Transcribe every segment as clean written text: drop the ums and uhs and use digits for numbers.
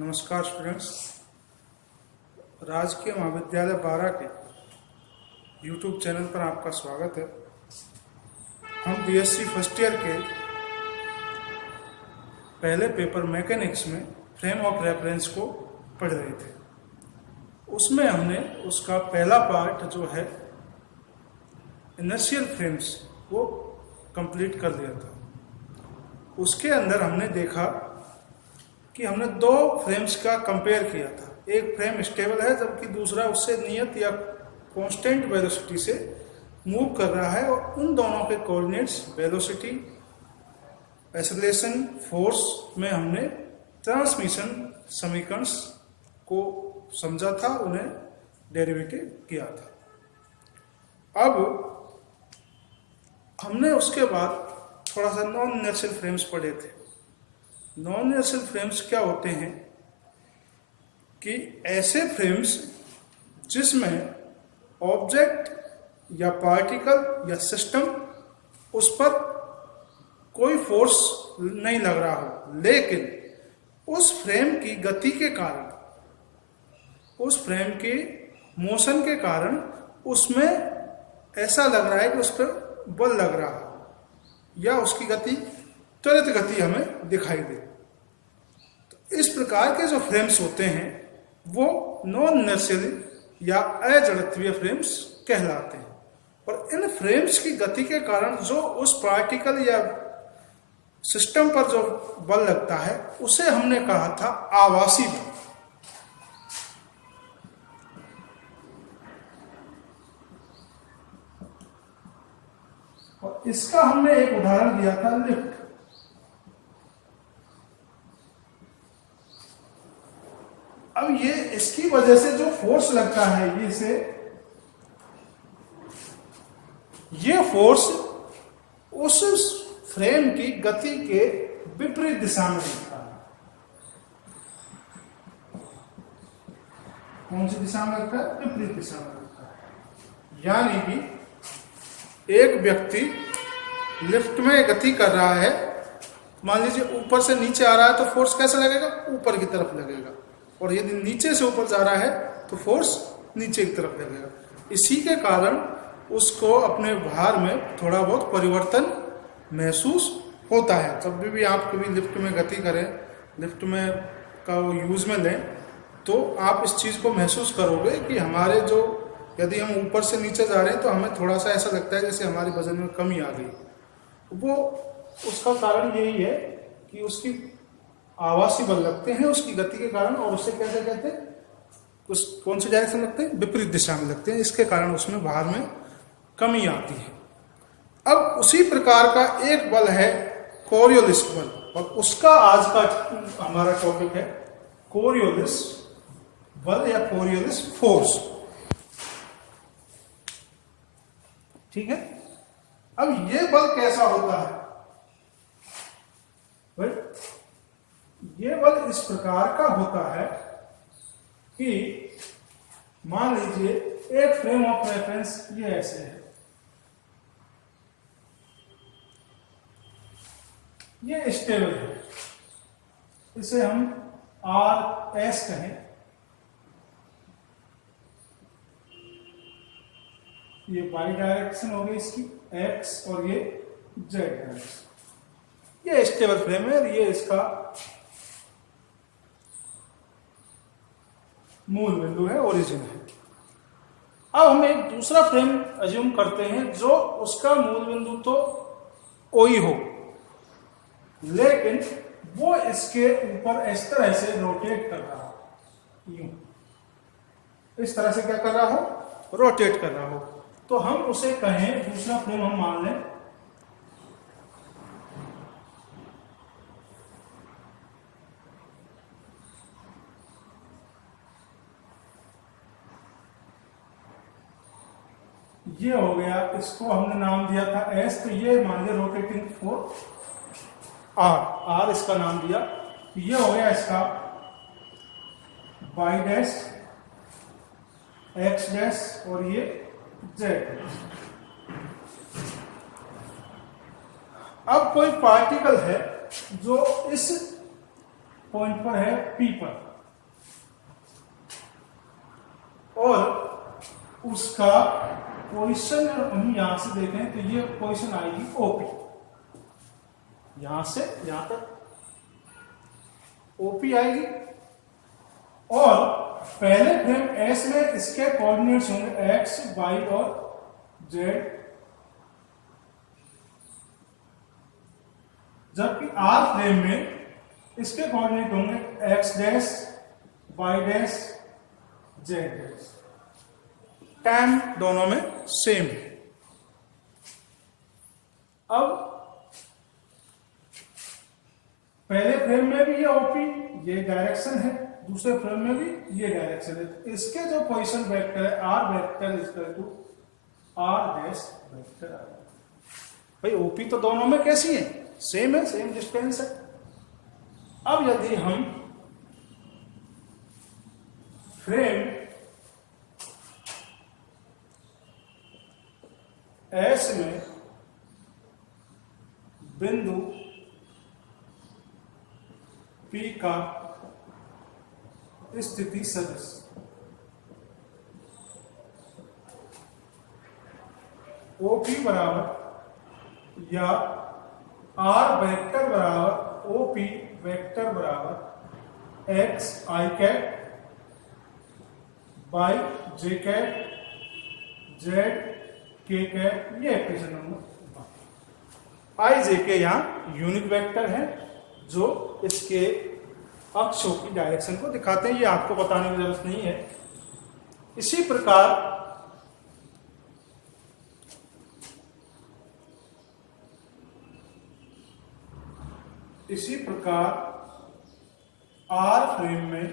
नमस्कार स्टूडेंट्स, राजकीय महाविद्यालय बारा के यूट्यूब चैनल पर आपका स्वागत है। हम बीएससी फर्स्ट ईयर के पहले पेपर मैकेनिक्स में फ्रेम ऑफ रेफरेंस को पढ़ रहे थे। उसमें हमने उसका पहला पार्ट जो है इनर्शियल फ्रेम्स वो कंप्लीट कर दिया था। उसके अंदर हमने देखा कि हमने दो फ्रेम्स का कंपेयर किया था। एक फ्रेम स्टेबल है जबकि दूसरा उससे नियत या कांस्टेंट वेलोसिटी से मूव कर रहा है, और उन दोनों के कोऑर्डिनेट्स वेलोसिटी, एक्सेलरेशन, फोर्स में हमने ट्रांसमिशन समीकरण को समझा था, उन्हें डेरिवेटिव किया था। अब हमने उसके बाद थोड़ा सा नॉन इनर्शियल फ्रेम्स पढ़े थे। नॉन इनर्शियल फ्रेम्स क्या होते हैं कि ऐसे फ्रेम्स जिसमें ऑब्जेक्ट या पार्टिकल या सिस्टम उस पर कोई फोर्स नहीं लग रहा हो, लेकिन उस फ्रेम की गति के कारण, उस फ्रेम के मोशन के कारण उसमें ऐसा लग रहा है कि उस पर बल लग रहा हो या उसकी गति, त्वरित गति हमें दिखाई दे। तो इस प्रकार के जो फ्रेम्स होते हैं वो नॉन इनर्शियल या अजड़त्वीय फ्रेम्स कहलाते हैं। और इन फ्रेम्स की गति के कारण जो उस पार्टिकल या सिस्टम पर जो बल लगता है उसे हमने कहा था आभासी बल। और इसका हमने एक उदाहरण दिया था लिफ्ट। अब ये इसकी वजह से जो फोर्स लगता है ये फोर्स उस फ्रेम की गति के विपरीत दिशा में लगता है। कौन सी दिशा में लगता है? विपरीत दिशा में लगता है। यानी कि एक व्यक्ति लिफ्ट में गति कर रहा है, मान लीजिए ऊपर से नीचे आ रहा है तो फोर्स कैसे लगेगा? ऊपर की तरफ लगेगा। और यदि नीचे से ऊपर जा रहा है तो फोर्स नीचे की तरफ लगेगा। इसी के कारण उसको अपने भार में थोड़ा बहुत परिवर्तन महसूस होता है। जब भी आप कभी लिफ्ट में गति करें, लिफ्ट में का यूज में लें, तो आप इस चीज़ को महसूस करोगे कि हमारे जो, यदि हम ऊपर से नीचे जा रहे हैं तो हमें थोड़ा सा ऐसा लगता है जैसे हमारी वजन में कमी आ गई। वो उसका कारण यही है कि उसकी आभासी बल लगते हैं उसकी गति के कारण, और उससे कैसे कहते हैं, उस कौन सी डायरेक्शन लगते हैं? विपरीत दिशा में लगते हैं। इसके कारण उसमें भार में कमी आती है। अब उसी प्रकार का एक बल है कोरियोलिस बल, और उसका आज का हमारा टॉपिक है कोरियोलिस बल या कोरियोलिस फोर्स। ठीक है। अब ये बल कैसा होता है? ये बल इस प्रकार का होता है कि मान लीजिए एक फ्रेम ऑफ रेफरेंस ये ऐसे है, ये स्टेबल है, इसे हम आर एस कहें। ये वाई डायरेक्शन हो गई इसकी, एक्स, और ये जेड डायरेक्शन। ये स्टेबल फ्रेम है, ये इसका मूल बिंदु है, ओरिजिन है। अब हम एक दूसरा फ्रेम अज्यूम करते हैं जो उसका मूल बिंदु तो ओ ही हो, लेकिन वो इसके ऊपर इस तरह से रोटेट कर रहा हो, यूं इस तरह से क्या कर रहा हो? रोटेट कर रहा हो। तो हम उसे कहें, दूसरा फ्रेम हम मान लें ये हो गया, इसको हमने नाम दिया था एस, तो ये मान लिया रोटेटिंग फोर्स आर, आर इसका नाम दिया। ये हो गया इसका वाई डैश, एक्स डैश, और ये जेड। अब कोई पार्टिकल है जो इस पॉइंट पर है पी पर, और उसका पोजीशन हम यहां से देखें तो ये पोजीशन आएगी ओपी, यहां से यहां तक ओपी आएगी। और पहले फ्रेम एस में इसके कोऑर्डिनेट्स होंगे एक्स, वाई और जेड, जबकि आर फ्रेम में इसके कोऑर्डिनेट होंगे X dash, Y dash, Z dash. Time दोनों में सेम है। अब पहले फ्रेम में भी ये ओपी, ये डायरेक्शन है, दूसरे फ्रेम में भी ये डायरेक्शन है। तो इसके जो पोजीशन वेक्टर है R vector equal to R dash vector. भाई ओपी तो दोनों में कैसी है, सेम है, सेम डिस्टेंस है। अब यदि हम फ्रेम एस में बिंदु P का स्थिति सदिश OP बराबर या R वेक्टर बराबर OP वेक्टर बराबर x I cap by J cap Z के कैप, ये इक्वेशन नंबर। आई जे के यहाँ यूनिट वेक्टर है जो इसके अक्षों की डायरेक्शन को दिखाते हैं, ये आपको बताने की जरूरत नहीं है। इसी प्रकार आर फ्रेम में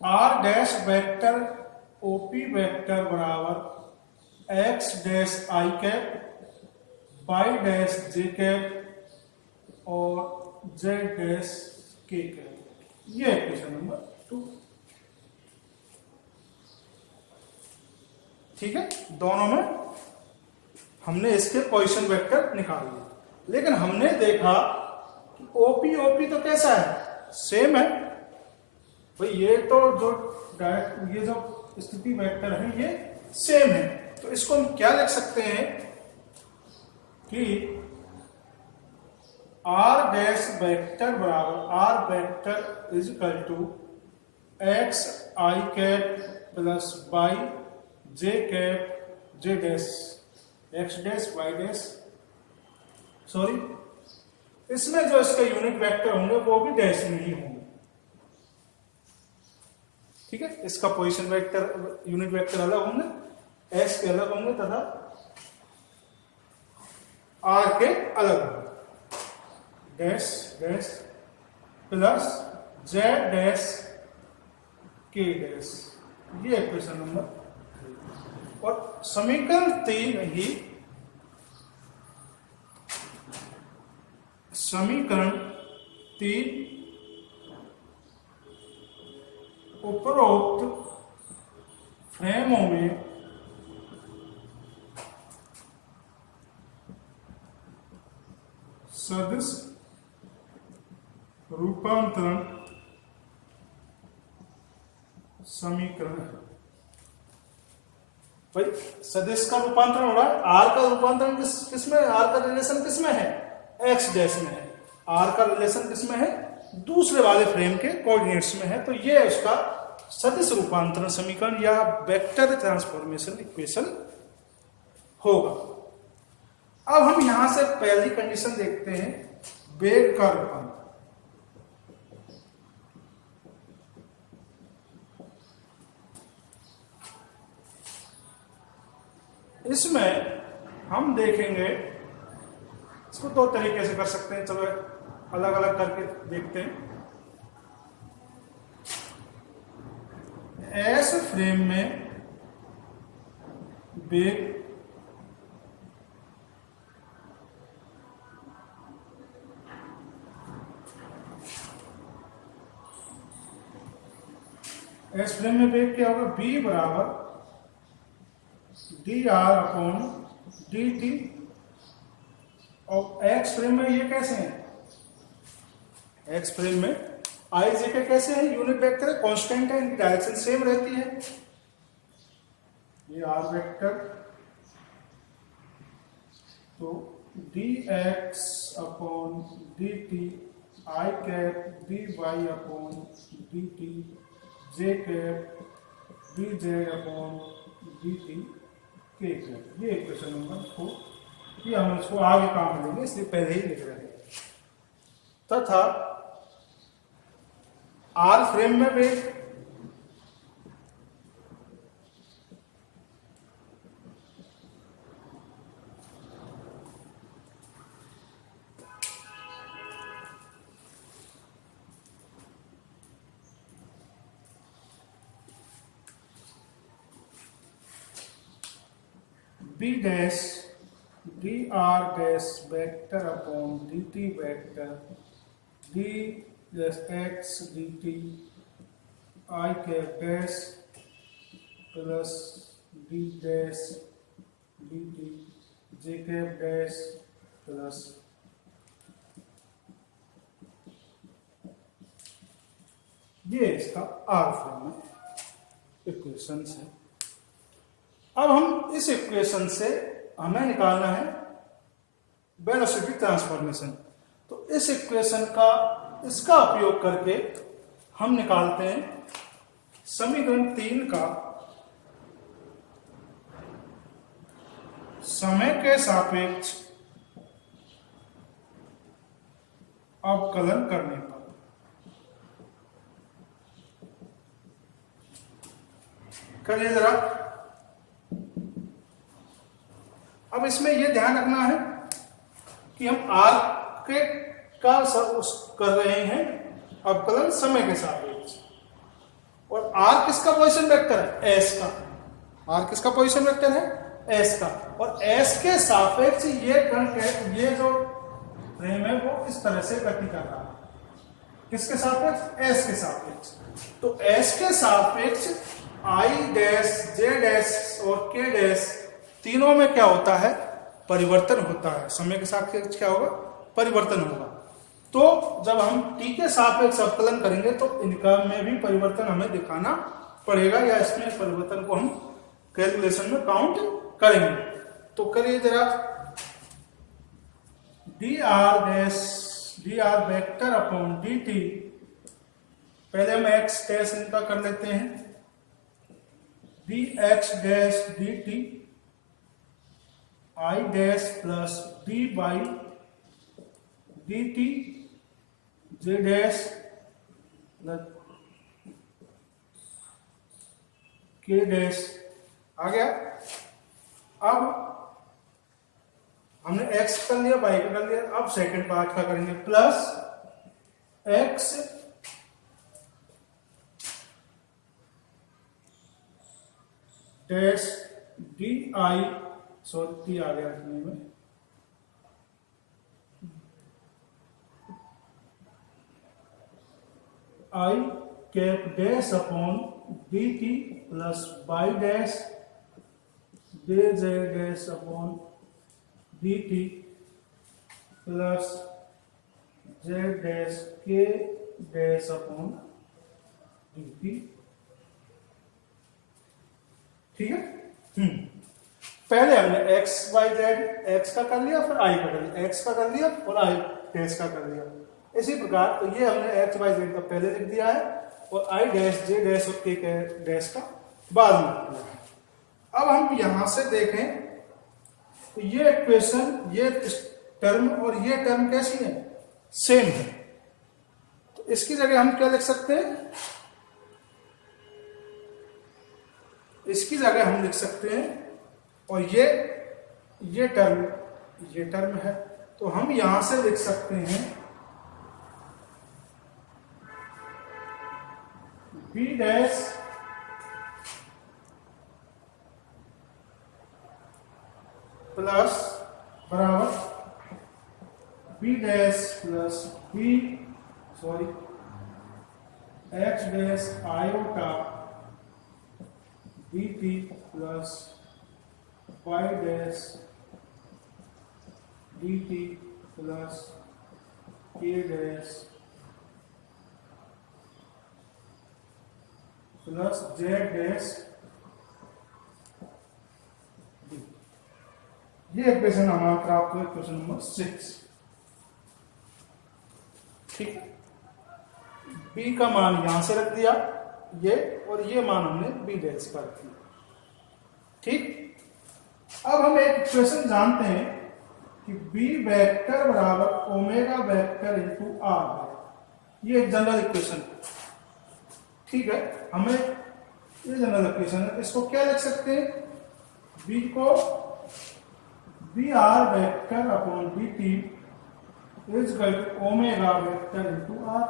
R dash vector OP vector बराबर X dash I cap Y dash J cap और जेड डैश के कैप, ये इक्वेशन नंबर 2। ठीक है, दोनों में हमने इसके पोजीशन वेक्टर निकाल लिए, लेकिन हमने देखा कि ओपी तो कैसा है, सेम है। भाई ये तो ये जो स्थिति वेक्टर है ये सेम है, तो इसको हम क्या लिख सकते हैं कि आर डैश वेक्टर बराबर R vector is equal to X I cap plus Y J cap J dash X dash Y dash, sorry इसमें जो इसके यूनिट वेक्टर होंगे वो भी डैश में ही होंगे। ठीक है, इसका पोजीशन वेक्टर यूनिट वेक्टर अलग होंगे, एक्स के अलग होंगे तथा आर के अलग होंगे। Dash dash plus Z dash K dash, ये इक्वेशन नंबर। और समीकरण 3 ही समीकरण 3 उपरोक्त फ्रेमों में सदिश रूपांतरण समीकरण है। भाई सदिश का रूपांतरण हो रहा है, आर का रूपांतरण किसमें, आर का रिलेशन किसमें है, एक्स डैश में है। आर का रिलेशन किसमें है, दूसरे वाले फ्रेम के कोऑर्डिनेट्स में है। तो ये उसका सदिश रूपांतरण समीकरण या वेक्टर ट्रांसफॉर्मेशन इक्वेशन होगा। अब हम यहां से पहली कंडीशन देखते हैं, वेग का रूपांतरण। इसमें हम देखेंगे, इसको दो तरीके से कर सकते हैं, चलो अलग अलग करके देखते हैं। एस फ्रेम में वेग एस फ्रेम में वेग क्या होगा, बी बराबर D R upon D T. और एक्स फ्रेम में ये कैसे है, एक्स फ्रेम में आई जे के कैसे है, यूनिट वेक्टर है, कांस्टेंट है, इनकी डायरेक्शन सेम रहती है। ये आर वेक्टर, तो D X upon D T I cap D Y upon D T J cap D Z upon D T K cap. ये इक्वेशन नंबर 4। ये हम इसको आगे काम करेंगे इसलिए पहले ही लिख रहे हैं। तथा आर फ्रेम में वेग, B dash D R dash vector upon D T vector D X D T I cap dash plus D dash D T J cap dash plus ये इसका आर फॉर्म में इक्वेशन है। अब हम इस equation से हमें निकालना है वेलोसिटी ट्रांसफॉर्मेशन। तो इस इक्वेशन का इसका उपयोग करके हम निकालते हैं समीकरण 3 का समय के सापेक्ष अवकलन करने पर। करिए जरा। अब इसमें यह ध्यान रखना है कि हम आर के का कर रहे हैं अवकलन समय के सापेक्ष, और आर किसका पोजीशन वेक्टर है, एस का। आर किसका पोजीशन वेक्टर है, एस का। और एस के सापेक्ष ये कण ये जो फ्रेम है वो इस तरह से गति कर रहा है। किसके सापेक्ष, एस के सापेक्ष। तो एस के सापेक्ष आई डैश जे डैश और के डैश तीनों में क्या होता है, परिवर्तन होता है। समय के सापेक्ष क्या होगा, परिवर्तन होगा। तो जब हम टी के सापेक्ष अवकलन करेंगे तो इनका में भी परिवर्तन हमें दिखाना पड़ेगा, या इसमें परिवर्तन को हम कैलकुलेशन में काउंट करेंगे। तो करिए जरा। D R dash D are vector upon D T, पहले हम एक्स डैश इनका कर लेते हैं, D x dash D T I dash plus D by D T J dash K dash आ गया। अब हमने x कर लिया, y का कर लिया, अब सेकंड पार्ट का करेंगे, plus x dash D I, sorry आ गया लिखने में, I cap dash upon D T plus by dash D J dash upon D T plus J dash K dash upon D T. ठीक है। पहले हमने एक्स वाई जेड एक्स का कर लिया, फिर आई का कर लिया, एक्स का कर लिया और आई डैश का कर लिया। इसी प्रकार तो ये हमने एक्स वाई जेड का पहले लिख दिया है और आई डैश जे डैश और के डैश का बाद में लिख दिया है। अब हम यहां से देखें तो ये इक्वेशन, ये टर्म और ये टर्म कैसी है, सेम है। तो इसकी जगह हम क्या लिख सकते हैं, इसकी जगह हम लिख सकते हैं, और ये टर्म है, तो हम यहां से लिख सकते हैं बी डैश प्लस बराबर B dash plus B sorry X dash iota D T plus Y dash D T plus K dash plus Z dash D. ये इक्वेशन हमारा प्राप्त हुआ इक्वेशन नंबर 6। ठीक है, बी का मान यहां से रख दिया ये, और ये मान हमने बी डैश का रख दिया। ठीक, अब हम एक इक्वेशन जानते हैं कि बी वेक्टर बराबर ओमेगा वेक्टर इंटू आर है। ये एक जनरल इक्वेशन है। ठीक है, हमें ये जनरल इक्वेशन है, इसको क्या लिख सकते हैं, बी को B R vector upon B T is equal to omega vector into R.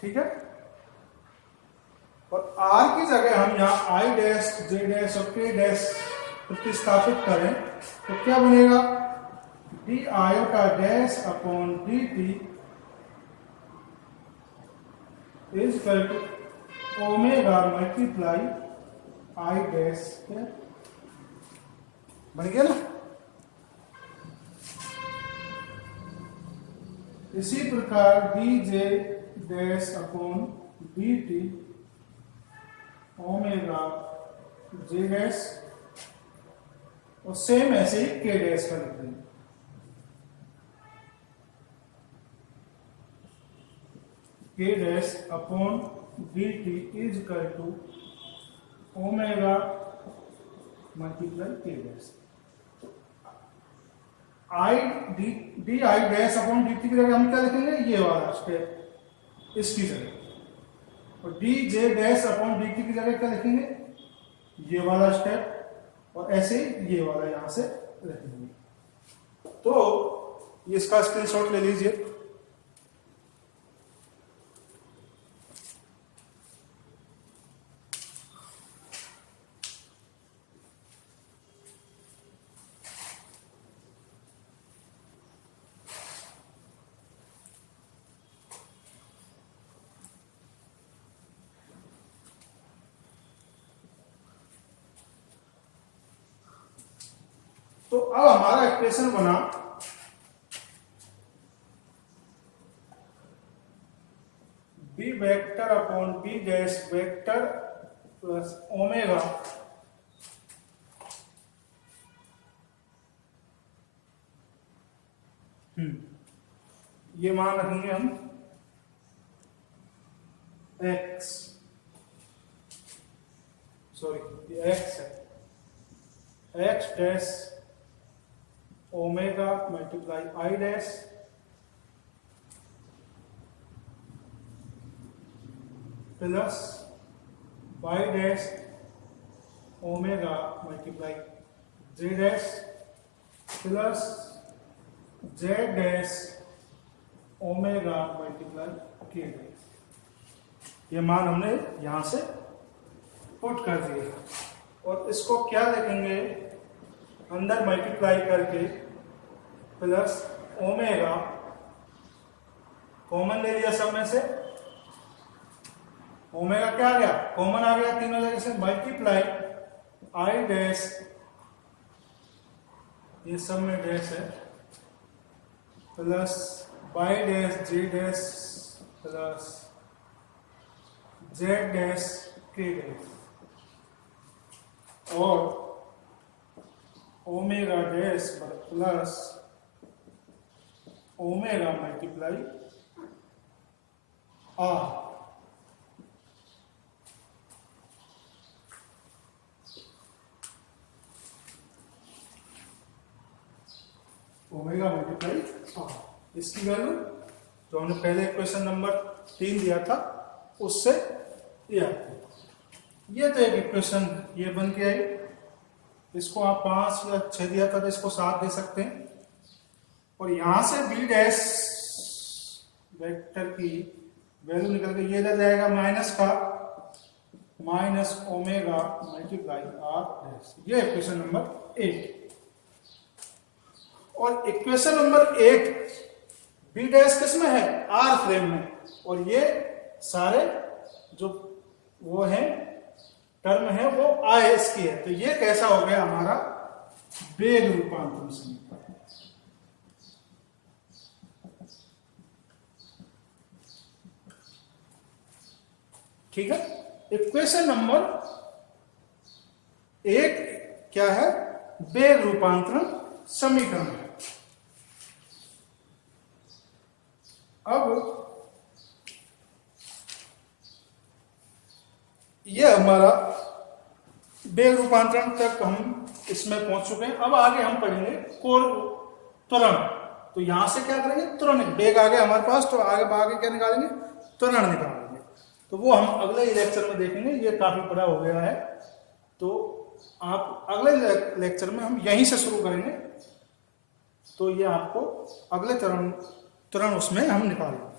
ठीक है, और आर की जगह हम यहां आई डैश जे डैश और के डैश प्रतिस्थापित करें तो क्या बनेगा, D iota dash upon D T is equal to omega multiply I dash K. बन गया ना। इसी प्रकार D J dash upon D T omega J dash, और सेम ऐसे ही के डैश का लिख देंगे। K dash upon D T is equal to omega multiply K dash. I D I dash upon D T की जगह हम क्या लिखेंगे, ये वाला स्टेप इसकी जगह, और D J dash upon D T की जगह क्या लिखेंगे, ये वाला स्टेप, और ऐसे ही ये वाला यहां से लिखेंगे। तो ये इसका स्क्रीनशॉट ले लीजिए। तो अब हमारा इक्वेशन बना B vector upon B dash vector plus omega ये मान रखेंगे हम x, सॉरी ये x है, x dash omega multiply I dash plus Y dash omega multiply J dash plus Z dash omega multiply K dash. ये मान हमने यहां से पुट कर दिए, और इसको क्या लिखेंगे, अंदर मल्टीप्लाई करके प्लस ओमेगा, कॉमन ले लिया सब में से, ओमेगा क्या आ गया, कॉमन आ गया तीनों जगह से, मल्टीप्लाई आई डैश, ये सब में डैश है, plus Y dash J dash plus Z dash K dash, और omega dash plus omega multiply R. Omega multiply R, इसकी वैल्यू जो हमने पहले क्वेश्चन नंबर 3 दिया था उससे ये आती। ये तो एक इक्वेशन ये बन के आई, इसको आप 5 या 6 दिया था तो इसको 7 दे सकते हैं, और यहां से बी डैश वेक्टर की वैल्यू निकल के ये रह जाएगा माइनस का minus omega multiply R dash. ये इक्वेशन नंबर 8। और इक्वेशन नंबर 8 बी डैश किस में है, आर फ्रेम में, और ये सारे जो वो है टर्म है वो आई एस की है। तो ये कैसा हो गया हमारा वेग रूपांतरण समीकरण। ठीक है। इक्वेशन नंबर 1 क्या है? वेग रूपांतरण समीकरण है। अब यह हमारा वेग रूपांतरण तक हम इसमें पहुंच चुके हैं। अब आगे हम पढ़ेंगे त्वरण। तो यहां से क्या करेंगे? त्वरण। वेग आ गया हमारे पास, तो आगे क्या निकालेंगे? त्वरण निकालेंगे। तो वो हम अगले लेक्चर में देखेंगे। ये काफी बड़ा हो गया है, तो आप अगले लेक्चर में हम यहीं से शुरू करेंगे। तो ये आपको अगले त्वरण उसमें हम निकालेंगे।